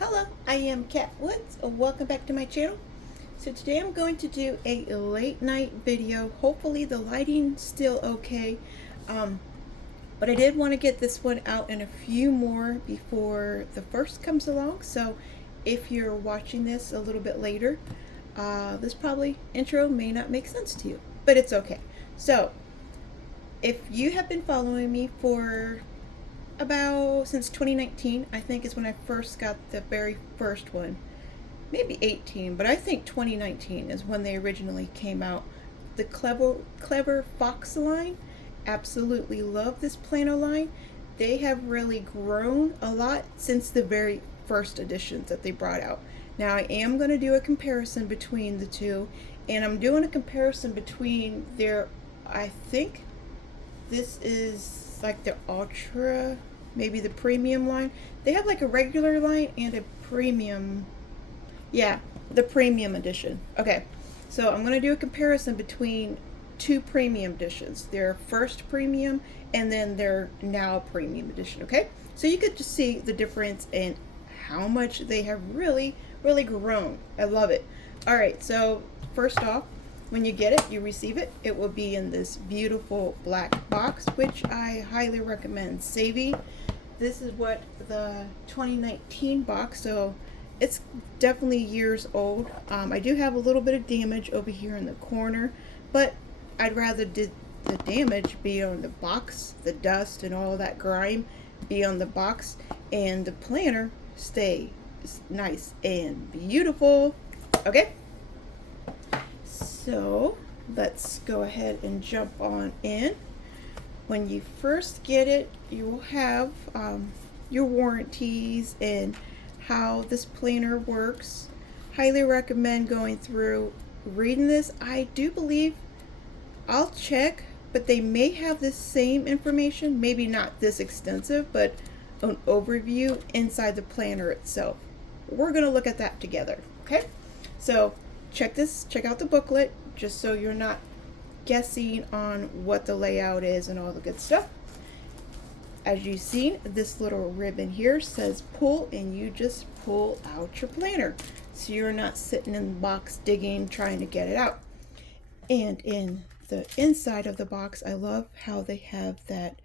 Hello, I am Kat Woods. Welcome back to my channel. So today I'm going to do a late night video. Hopefully the lighting's still okay. Um, but I did want to get this one out and a few more before the first comes along. So if you're watching this a little bit later, this probably intro may not make sense to you, but it's okay. So if you have been following me for about since 2019, I think is when I first got the very first one. Maybe 18, but I think 2019 is when they originally came out. The Clever Fox line. Absolutely love this planner line. They have really grown a lot since the very first editions that they brought out. Now I am going to do a comparison between the two, and I'm doing a comparison between their, I think this is like the ultra, maybe the premium line. They have like a regular line and a premium. Yeah, the premium edition. Okay, so I'm going to do a comparison between two premium editions, their first premium and then their now premium edition. Okay, so you could just see the difference in how much they have really grown. I love it. All right, so first off, when you get it, you receive it, it will be in this beautiful black box, which I highly recommend saving. This is what the 2019 box, so it's definitely years old. I do have a little bit of damage over here in the corner, but I'd rather did the damage be on the box, the dust and all that grime be on the box, and the planner stay nice and beautiful. Okay, so let's go ahead and jump on in. When you first get it, you will have your warranties and how this planner works. Highly recommend going through reading this. I do believe, I'll check, but they may have the same information, maybe not this extensive, but an overview inside the planner itself. We're going to look at that together. Okay, so check out the booklet, just so you're not guessing on what the layout is and all the good stuff. As you've seen, this little ribbon here says pull, and you just pull out your planner, so you're not sitting in the box digging trying to get it out. And in the inside of the box, I love how they have that,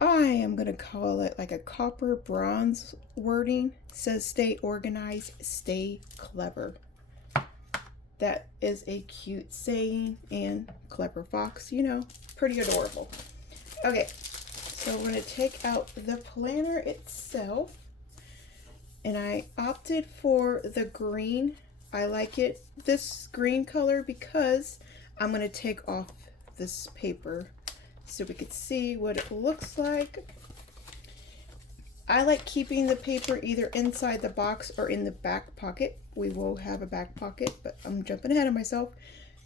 I am going to call it like a copper bronze wording. It says stay organized, stay clever. That is a cute saying, and Clever Fox, you know, pretty adorable. Okay, so we're going to take out the planner itself, and I opted for the green. I like it, this green color, because I'm going to take off this paper so we could see what it looks like. I like keeping the paper either inside the box or in the back pocket. We will have a back pocket, but I'm jumping ahead of myself,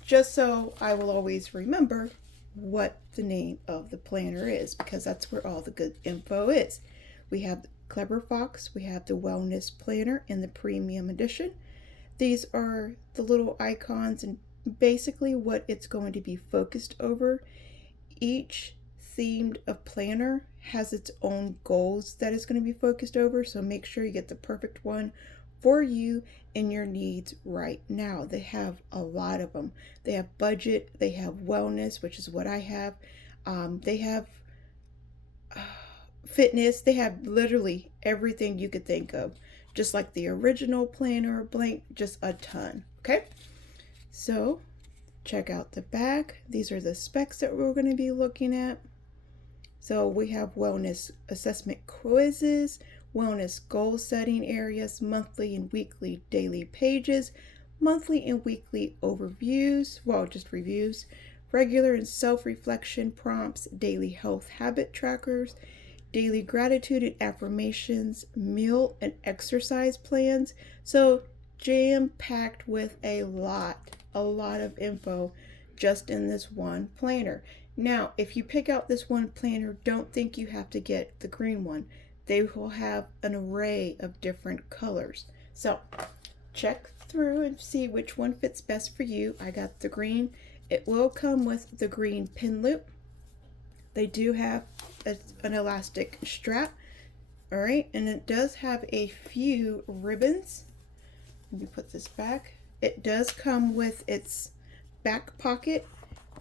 just so I will always remember what the name of the planner is, because that's where all the good info is. We have the Clever Fox, we have the Wellness Planner in the Premium Edition. These are the little icons and basically what it's going to be focused over. Each themed of planner has its own goals that it's going to be focused over, so make sure you get the perfect one for you and your needs right now. They have a lot of them. They have budget, they have wellness, which is what I have. They have fitness, they have literally everything you could think of, just like the original planner blank, just a ton. Okay, so check out the back. These are the specs that we're going to be looking at. So we have wellness assessment quizzes, wellness goal setting areas, monthly and weekly daily pages, monthly and weekly overviews, well, just reviews, regular and self-reflection prompts, daily health habit trackers, daily gratitude and affirmations, meal and exercise plans. So jam-packed with a lot of info just in this one planner. Now, if you pick out this one planner, don't think you have to get the green one. They will have an array of different colors. So check through and see which one fits best for you. I got the green. It will come with the green pin loop. They do have an elastic strap. All right, and it does have a few ribbons. Let me put this back. It does come with its back pocket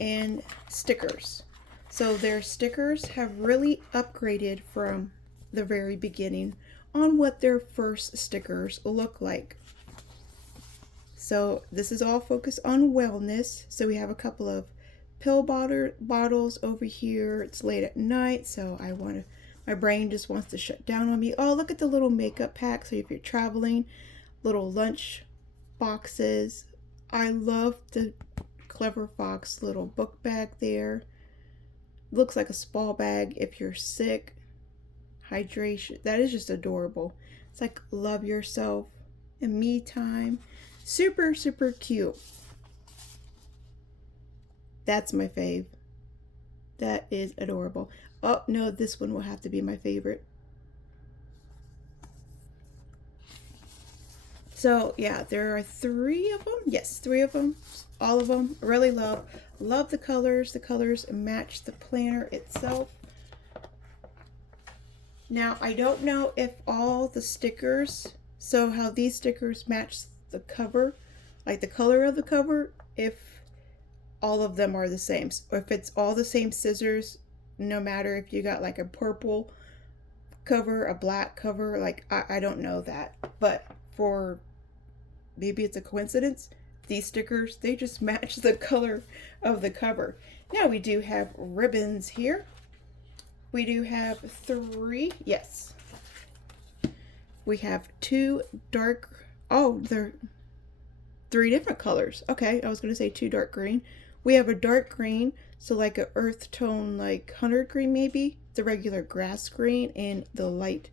and stickers. So their stickers have really upgraded from the very beginning on what their first stickers look like. So this is all focused on wellness. So we have a couple of pill bottles over here. It's late at night, so my brain just wants to shut down on me. Oh, look at the little makeup pack. So if you're traveling, little lunch boxes. I love the Clever Fox little book bag there. Looks like a spa bag if you're sick. Hydration. That is just adorable. It's like love yourself and me time. Super, super cute. That's my fave. That is adorable. Oh, no, this one will have to be my favorite. So, yeah, there are 3 of them. Yes, 3 of them. All of them. I really love the colors. The colors match the planner itself. Now, I don't know if all the stickers, so how these stickers match the cover, like the color of the cover, if all of them are the same, or if it's all the same scissors, no matter if you got like a purple cover, a black cover, like I don't know that, but for maybe it's a coincidence, these stickers, they just match the color of the cover. Now we do have ribbons here. We do have 3, yes. We have 2 dark, oh, they're 3 different colors. Okay, I was going to say 2 dark green. We have a dark green, so like an earth tone, like hunter green maybe, the regular grass green, and the light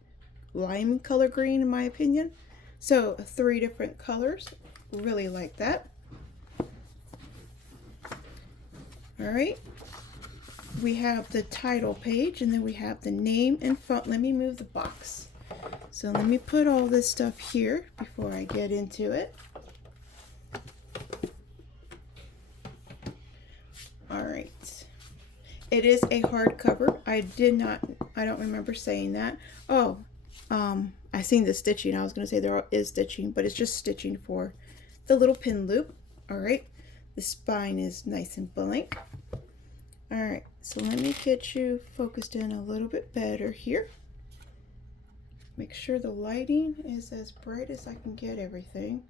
lime color green in my opinion. So 3 different colors. Really like that. All right. We have the title page, and then we have the name and font. Let me move the box. So let me put all this stuff here before I get into it. All right. It is a hardcover. I don't remember saying that. Oh, I seen the stitching. I was going to say there is stitching, but it's just stitching for the little pin loop. All right. The spine is nice and blank. All right. So let me get you focused in a little bit better here. Make sure the lighting is as bright as I can get everything.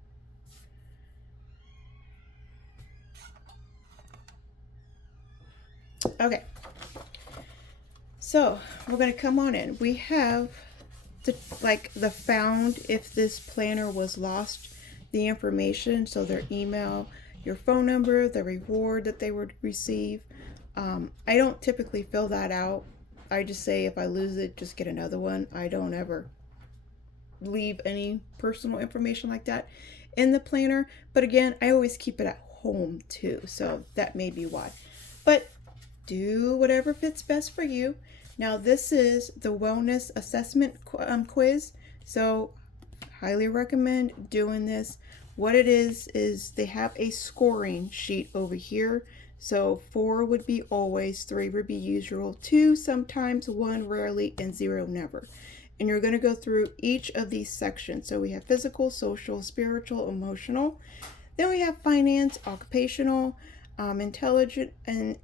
Okay. So we're going to come on in. We have the found if this planner was lost, the information, so their email, your phone number, the reward that they would receive. I don't typically fill that out. I just say if I lose it, just get another one. I don't ever leave any personal information like that in the planner. But again, I always keep it at home too, so that may be why. But do whatever fits best for you. Now this is the wellness assessment quiz, so highly recommend doing this. What it is they have a scoring sheet over here. So 4 would be always, 3 would be usual, 2 sometimes, 1 rarely, and 0 never. And you're going to go through each of these sections. So we have physical, social, spiritual, emotional. Then we have finance, occupational, intelligent, and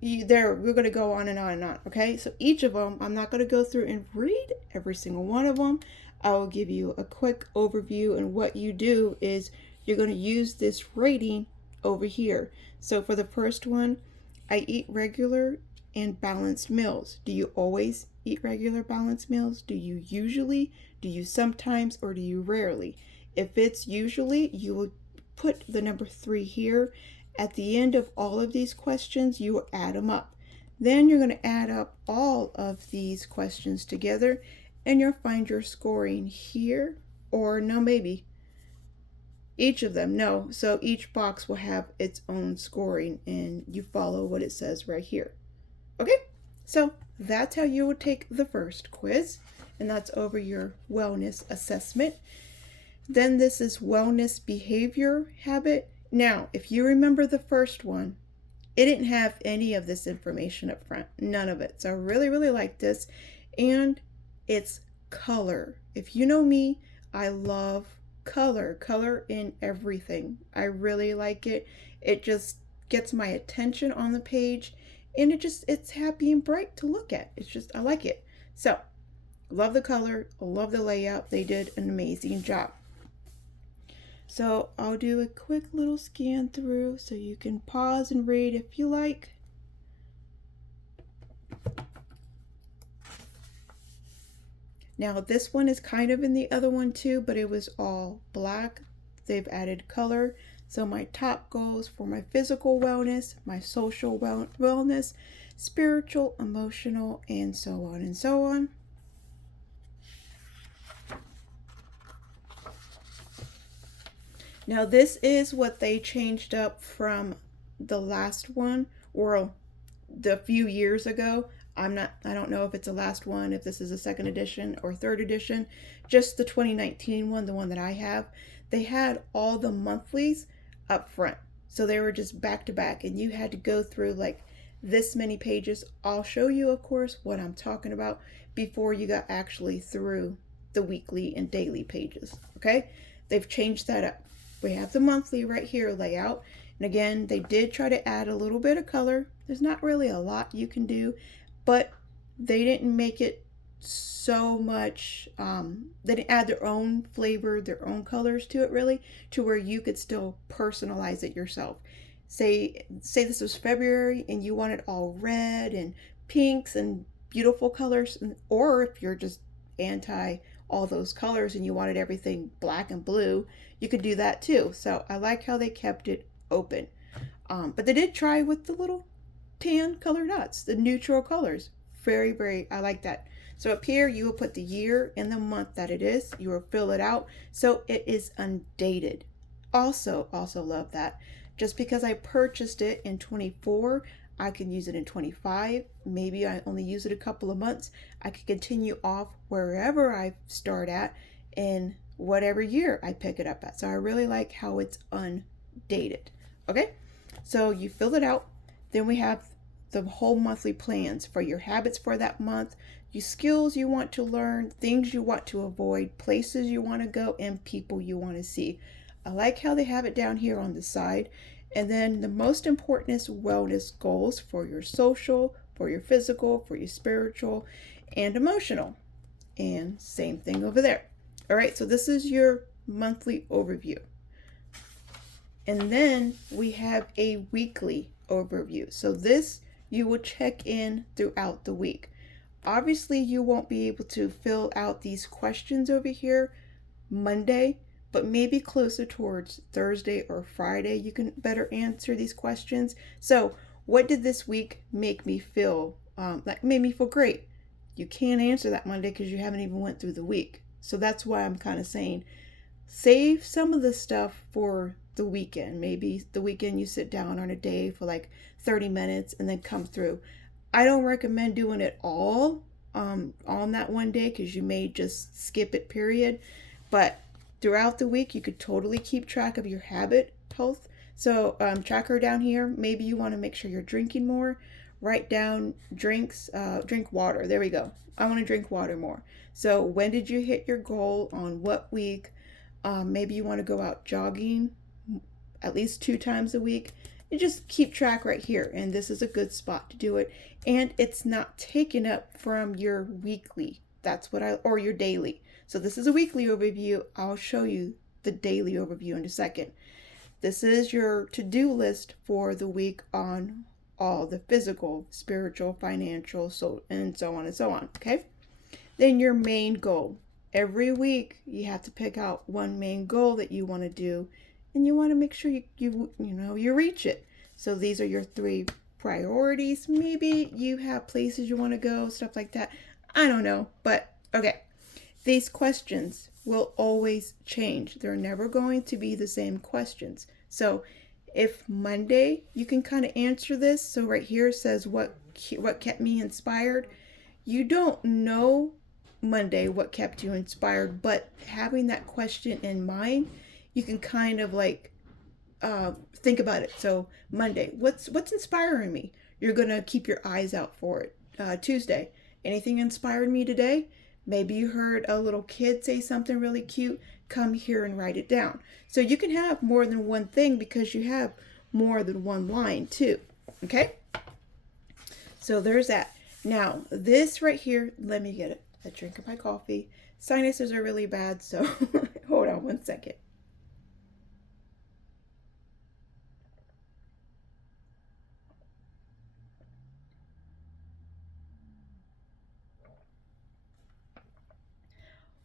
we're going to go on and on and on. Okay, so each of them, I'm not going to go through and read every single one of them. I will give you a quick overview, and what you do is you're going to use this rating over here. So for the first one, I eat regular and balanced meals. Do you always eat regular balanced meals? Do you usually? Do you sometimes? Or do you rarely? If it's usually, you will put the number 3 here. At the end of all of these questions, you will add them up. Then you're going to add up all of these questions together, and you'll find your scoring here, or no, maybe each of them. No, so each box will have its own scoring, and you follow what it says right here. Okay, so that's how you would take the first quiz, and that's over your wellness assessment. Then this is wellness behavior habit. Now, if you remember the first one, it didn't have any of this information up front, none of it. So I really, really like this, and it's color. If you know me, I love color in everything. I really like it. It just gets my attention on the page, and it's happy and bright to look at. It's just, I like it. So love the color, love the layout. They did an amazing job. So I'll do a quick little scan through so you can pause and read if you like. Now this one is kind of in the other one too, but it was all black. They've added color. So my top goals for my physical wellness, my social wellness, spiritual, emotional, and so on and so on. Now this is what they changed up from the last one, or the few years ago. I don't know if it's the last one, if this is a second edition or third edition. Just the 2019 one, the one that I have, they had all the monthlies up front. So they were just back to back, and you had to go through like this many pages. I'll show you, of course, what I'm talking about before you got actually through the weekly and daily pages. Okay? They've changed that up. We have the monthly right here layout. And again, they did try to add a little bit of color. There's not really a lot you can do, but they didn't make it so much, they didn't add their own flavor, their own colors to it really, to where you could still personalize it yourself. Say this was February and you wanted all red and pinks and beautiful colors, or if you're just anti all those colors and you wanted everything black and blue, you could do that too. So I like how they kept it open. But they did try with the little tan color dots, the neutral colors. Very, I like that. So up here, you will put the year and the month that it is. You will fill it out so it is undated. Also love that. Just because I purchased it in 24, I can use it in 25. Maybe I only use it a couple of months. I can continue off wherever I start at in whatever year I pick it up at. So I really like how it's undated. Okay, so you fill it out. Then we have the whole monthly plans for your habits for that month, your skills you want to learn, things you want to avoid, places you want to go, and people you want to see. I like how they have it down here on the side. And then the most important is wellness goals for your social, for your physical, for your spiritual, and emotional. And same thing over there. All right, so this is your monthly overview. And then we have a weekly overview. So this you will check in throughout the week. Obviously, you won't be able to fill out these questions over here Monday, but maybe closer towards Thursday or Friday, you can better answer these questions. So what did this week make me feel? That made me feel great. You can't answer that Monday because you haven't even went through the week. So that's why I'm kind of saying save some of the stuff for the weekend. Maybe the weekend you sit down on a day for like 30 minutes and then come through. I don't recommend doing it all on that one day because you may just skip it, period. But throughout the week, you could totally keep track of your habit health. So tracker down here, maybe you want to make sure you're drinking more. Write down drink water. There we go. I want to drink water more. So when did you hit your goal on what week? Maybe you want to go out jogging at least 2 times a week. And just keep track right here. And this is a good spot to do it. And it's not taken up from your weekly. Or your daily. So this is a weekly overview. I'll show you the daily overview in a second. This is your to-do list for the week on all the physical, spiritual, financial, and so on and so on. Okay? Then your main goal. Every week you have to pick out one main goal that you want to do, and you want to make sure you reach it. So these are your 3 priorities. Maybe you have places you want to go, stuff like that. I don't know, but okay. These questions will always change. They're never going to be the same questions. So if Monday, you can kind of answer this. So right here it says what kept me inspired. You don't know Monday what kept you inspired, but having that question in mind, you can kind of like think about it. So Monday, what's inspiring me? You're gonna keep your eyes out for it. Tuesday, anything inspired me today? Maybe you heard a little kid say something really cute. Come here and write it down. So you can have more than one thing because you have more than one line too. Okay? So there's that. Now, this right here, let me get a drink of my coffee. Sinuses are really bad, so hold on one second.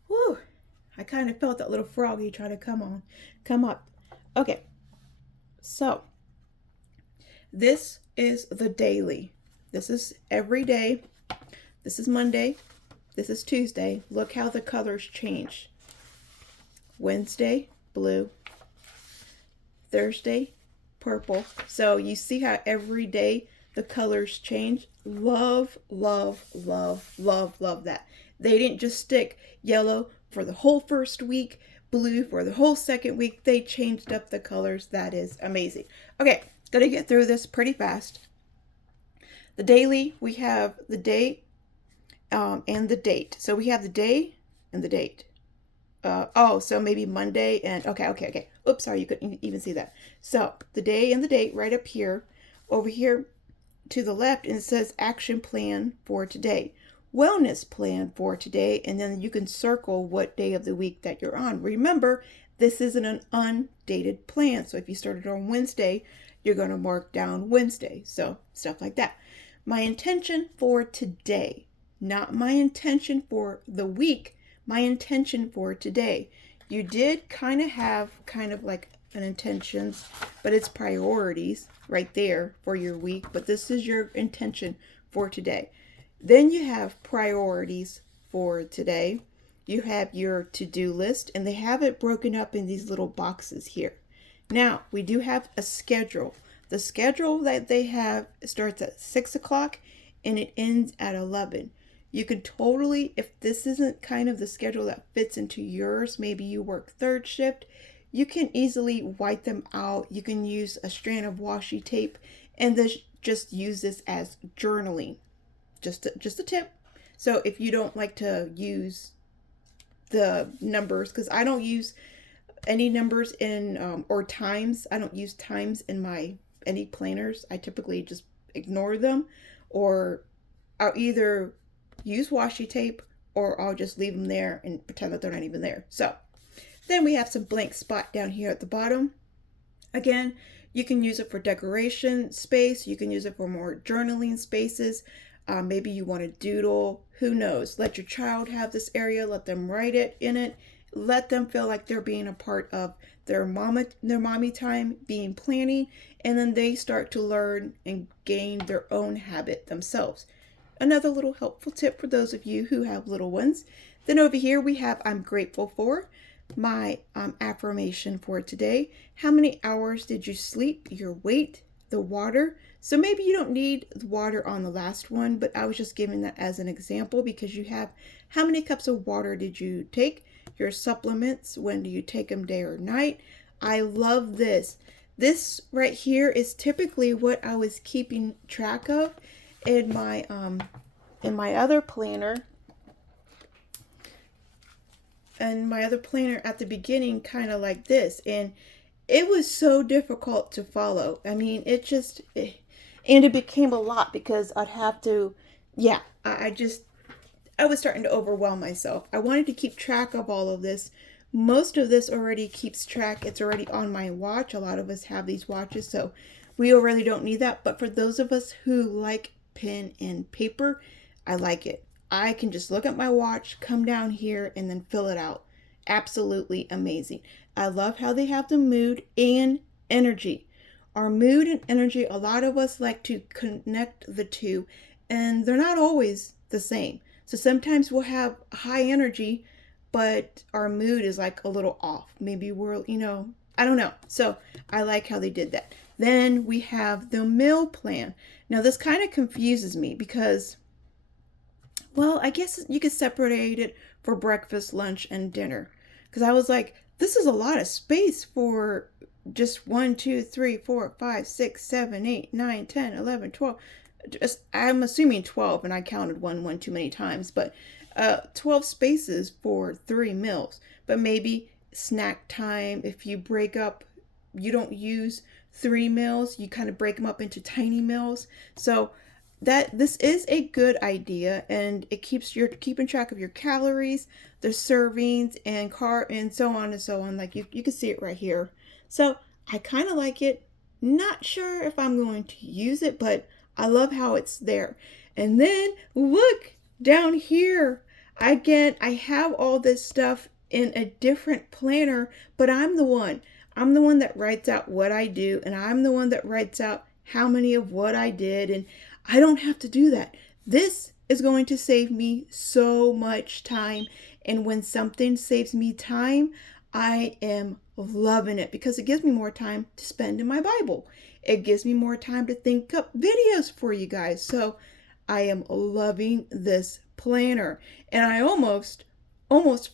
Whew. I kind of felt that little froggy try to come up. Okay, so this is the daily. This is every day. This is Monday. This is Tuesday. Look how the colors change. Wednesday, blue. Thursday, purple. So you see how every day the colors change. Love, love, love, love, love that. They didn't just stick yellow for the whole first week, blue for the whole second week. They changed up the colors. That is amazing. Okay, gonna get through this pretty fast. The daily, we have the day and the date. So we have the day and the date. So maybe Monday and okay. Oops, sorry, you couldn't even see that. So the day and the date right up here, over here to the left, and it says action plan for today, wellness plan for today, and then you can circle what day of the week that you're on. Remember, this isn't an undated plan. So if you started on Wednesday, you're going to mark down Wednesday. So stuff like that. My intention for today, not my intention for the week, my intention for today. You did kind of like an intentions, but it's priorities right there for your week. But this is your intention for today. Then you have priorities for today. You have your to-do list, and they have it broken up in these little boxes here. Now, we do have a schedule. The schedule that they have starts at 6 o'clock and it ends at 11. You can totally, if this isn't kind of the schedule that fits into yours, maybe you work third shift, you can easily white them out. You can use a strand of washi tape and just use this as journaling. Just a tip. So if you don't like to use the numbers, because I don't use any numbers in or times. I don't use times in any planners. I typically just ignore them, or I'll either use washi tape or I'll just leave them there and pretend that they're not even there. So then we have some blank spot down here at the bottom. Again, you can use it for decoration space. You can use it for more journaling spaces. Maybe you want to doodle. Who knows? Let your child have this area. Let them write it in it. Let them feel like they're being a part of their mommy time, being planning, and then they start to learn and gain their own habit themselves. Another little helpful tip for those of you who have little ones. Then over here we have I'm grateful for. My affirmation for today. How many hours did you sleep? Your weight, the water. So maybe you don't need the water on the last one, but I was just giving that as an example because you have how many cups of water did you take? Your supplements, when do you take them, day or night? I love this. This right here is typically what I was keeping track of in my other planner. And my other planner at the beginning, kind of like this, and it was so difficult to follow. I mean, and it became a lot because I'd have to, I was starting to overwhelm myself. I wanted to keep track of all of this. Most of this already keeps track. It's already on my watch. A lot of us have these watches, so we already don't need that. But for those of us who like pen and paper, I like it. I can just look at my watch, come down here, and then fill it out. Absolutely amazing. I love how they have the mood and energy. Our mood and energy, a lot of us like to connect the two, and they're not always the same. So sometimes we'll have high energy, but our mood is like a little off. Maybe we're, I don't know. So I like how they did that. Then we have the meal plan. Now this kind of confuses me because, well, I guess you could separate it for breakfast, lunch, and dinner. Because I was like, this is a lot of space for just 1, 2, 3, 4, 5, 6, 7, 8, 9, 10, 11, 12. I'm assuming 12, and I counted one too many times. But 12 spaces for 3 meals. But maybe snack time, if you break up, you don't use 3 meals, you kind of break them up into tiny meals. So that this is a good idea, and it keeps your keeping track of your calories, the servings, and so on and so on. Like you can see it right here. So I kind of like it. Not sure if I'm going to use it, but I love how it's there. And then look down here. Again, I have all this stuff in a different planner, but I'm the one. I'm the one that writes out what I do, and I'm the one that writes out how many of what I did, and I don't have to do that. This is going to save me so much time, and when something saves me time, I am loving it because it gives me more time to spend in my Bible. It gives me more time to think up videos for you guys. So I am loving this planner, and I almost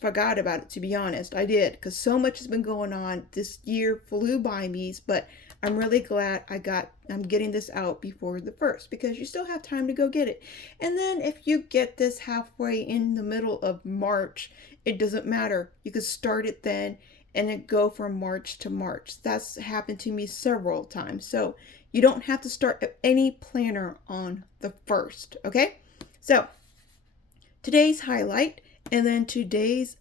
forgot about it, to be honest. I did, because so much has been going on. This year flew by me, but I'm really glad I'm getting this out before the 1st, because you still have time to go get it. And then if you get this halfway in the middle of March, it doesn't matter. You could start it then and then go from March to March. That's happened to me several times. So you don't have to start any planner on the 1st, okay? So today's highlight, and then today's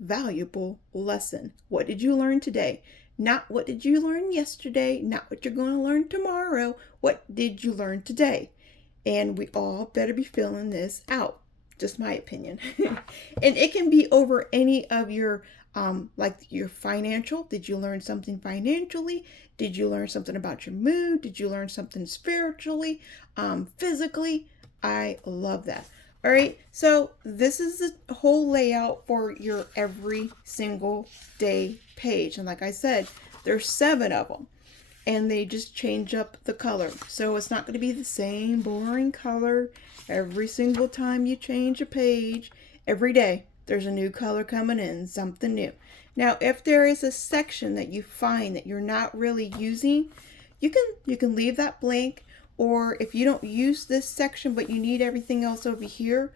valuable lesson. What did you learn today? Not what did you learn yesterday, not what you're going to learn tomorrow. What did you learn today? And we all better be filling this out. Just my opinion. And it can be over any of your like your financial. Did you learn something financially? Did you learn something about your mood? Did you learn something spiritually, physically? I love that. All right, so this is the whole layout for your every single day page. And like I said, there's 7 of them, and they just change up the color. So it's not going to be the same boring color every single time you change a page. Every day, there's a new color coming in, something new. Now, if there is a section that you find that you're not really using, you can leave that blank. Or if you don't use this section but you need everything else over here,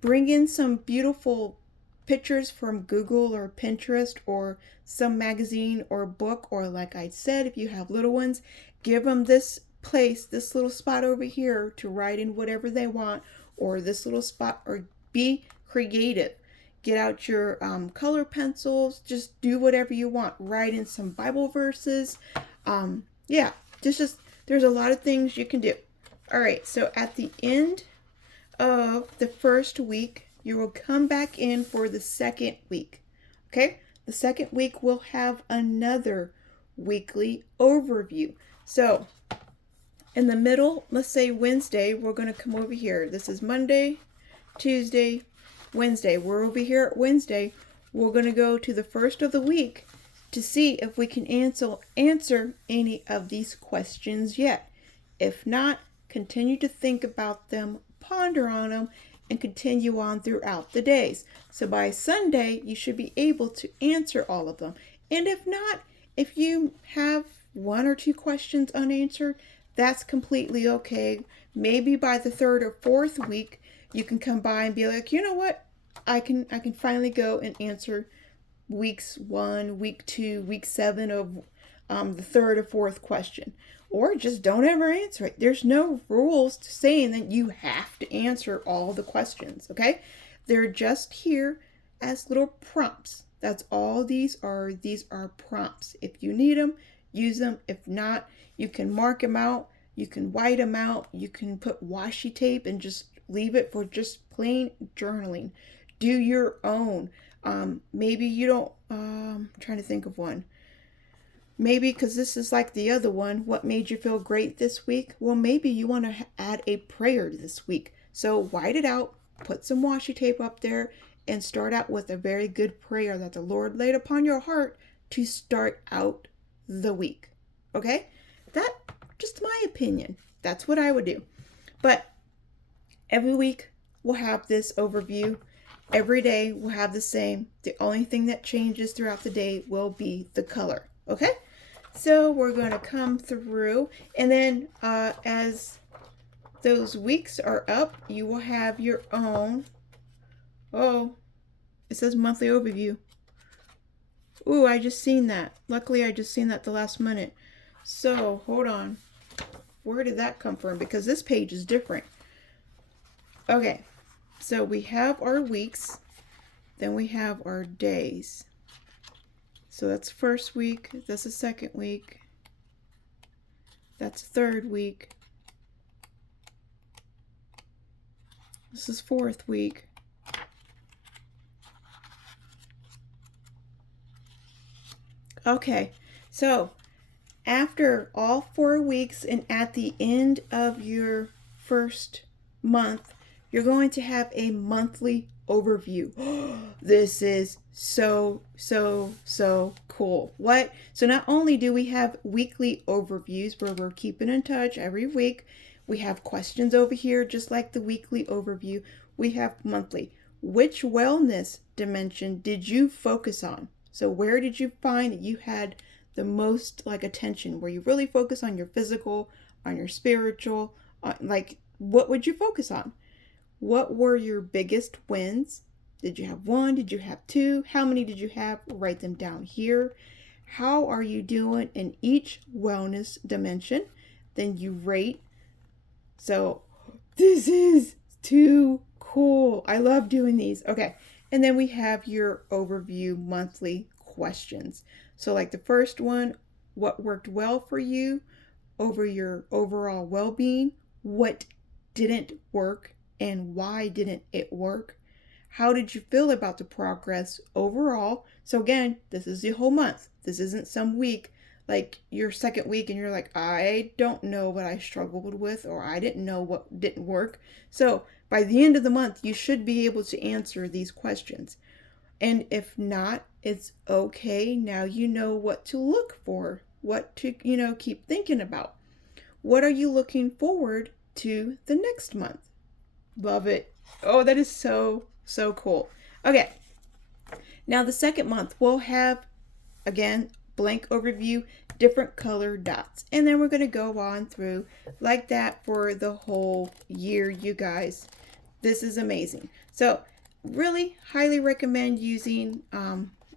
bring in some beautiful pictures from Google or Pinterest or some magazine or book, or like I said, if you have little ones, give them this place, this little spot over here to write in whatever they want, or this little spot, or be creative. Get out your color pencils, just do whatever you want. Write in some Bible verses. Yeah, just there's a lot of things you can do. All right, so at the end of the 1st week, you will come back in for the 2nd week. Okay? The 2nd week will have another weekly overview. So, in the middle, let's say Wednesday, we're going to come over here. This is Monday, Tuesday, Wednesday. We're over here at Wednesday. We're going to go to the 1st of the week to see if we can answer any of these questions yet. If not, continue to think about them, ponder on them, and continue on throughout the days. So by Sunday, you should be able to answer all of them. And if not, if you have 1 or 2 questions unanswered, that's completely okay. Maybe by the 3rd or 4th week, you can come by and be like, you know what? I can finally go and answer weeks 1, week 2, week 7 of the 3rd or 4th question. Or just don't ever answer it. There's no rules to saying that you have to answer all the questions, okay? They're just here as little prompts. That's all these are. These are prompts. If you need them, use them. If not, you can mark them out. You can white them out. You can put washi tape and just leave it for just plain journaling. Do your own. Maybe you don't, I'm trying to think of one. Maybe because this is like the other one, what made you feel great this week? Well, maybe you want to add a prayer this week. So white it out, put some washi tape up there, and start out with a very good prayer that the Lord laid upon your heart to start out the week. Okay? That, just my opinion. That's what I would do. But every week we'll have this overview. Every day we'll have the same. The only thing that changes throughout the day will be the color. Okay? So we're going to come through, and then as those weeks are up, you will have your own Oh, it says monthly overview. Ooh, I just seen that. Luckily, I just seen that the last minute. So, hold on. Where did that come from? Because this page is different. Okay, so we have our weeks, then we have our days. So that's first week, that's the second week, that's third week, this is fourth week. Okay, so after all 4 weeks and at the end of your first month, you're going to have a monthly overview. This is so cool. What? So not only do we have weekly overviews where we're keeping in touch every week, we have questions over here just like the weekly overview. We have monthly. Which wellness dimension did you focus on? So where did you find that you had the most like attention, where you really focus on your physical, on your spiritual, like what would you focus on? What were your biggest wins? Did you have one? Did you have two? How many did you have? Write them down here. How are you doing in each wellness dimension? Then you rate. So this is too cool. I love doing these. Okay. And then we have your overview monthly questions. So like the first one, what worked well for you over your overall well-being? What didn't work and why didn't it work? How did you feel about the progress overall? So again, this is the whole month. This isn't some week, like your second week and you're like, I don't know what I struggled with, or I didn't know what didn't work. So by the end of the month, you should be able to answer these questions. And if not, it's okay. Now you know what to look for, what to, keep thinking about. What are you looking forward to the next month? Love it. Oh, that is so cool. Okay. Now the second month we'll have, again, blank overview, different color dots. And then we're going to go on through like that for the whole year, you guys. This is amazing. So really highly recommend using,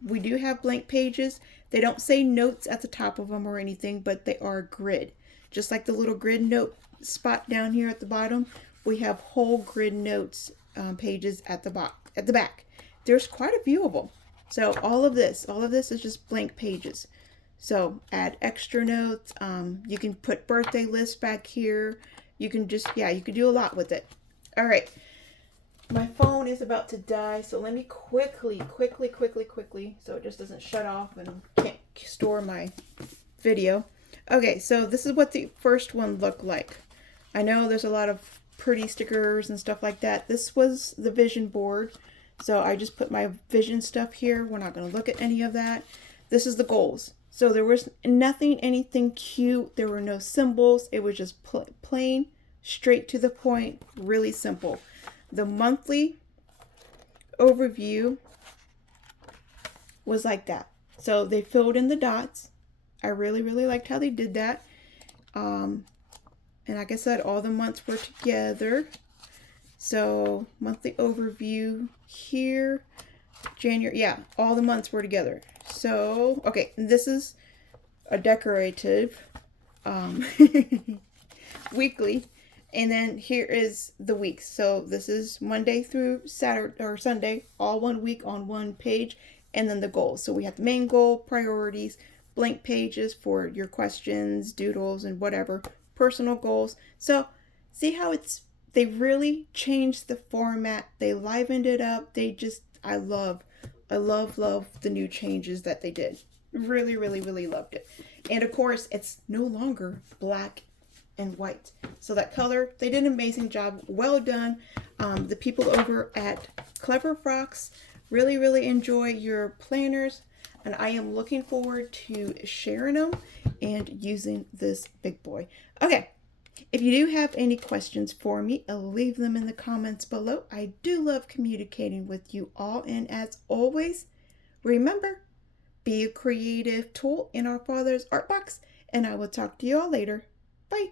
we do have blank pages. They don't say notes at the top of them or anything, but they are grid. Just like the little grid note spot down here at the bottom, we have whole grid notes pages at the back. There's quite a few of them. So all of this is just blank pages. So add extra notes. You can put birthday lists back here. You can just, you can do a lot with it. All right. My phone is about to die, so let me quickly, so it just doesn't shut off and can't store my video. Okay, so this is what the first one looked like. I know there's a lot of pretty stickers and stuff like that. This was the vision board, so I just put my vision stuff here. We're not going to look at any of that. This is the goals. So there was anything cute. There were no symbols. It was just plain, straight to the point, really simple. The monthly overview was like that. So they filled in the dots. I really liked how they did that. And like I said, all the months were together. So monthly overview here, January, all the months were together. So, okay, this is a decorative weekly. And then here is the weeks. So this is Monday through Saturday or Sunday, all 1 week on one page. And then the goals. So we have the main goal, priorities, blank pages for your questions, doodles, and whatever, personal goals. So see how they really changed the format. They livened it up. I love the new changes that they did. Really loved it. And of course, it's no longer black and white. So that color, they did an amazing job. Well done. The people over at Clever Frocks really enjoy your planners, and I am looking forward to sharing them and using this big boy. Okay, if you do have any questions for me, leave them in the comments below. I do love communicating with you all, and as always, remember, be a creative tool in our Father's art box, and I will talk to you all later. Bye.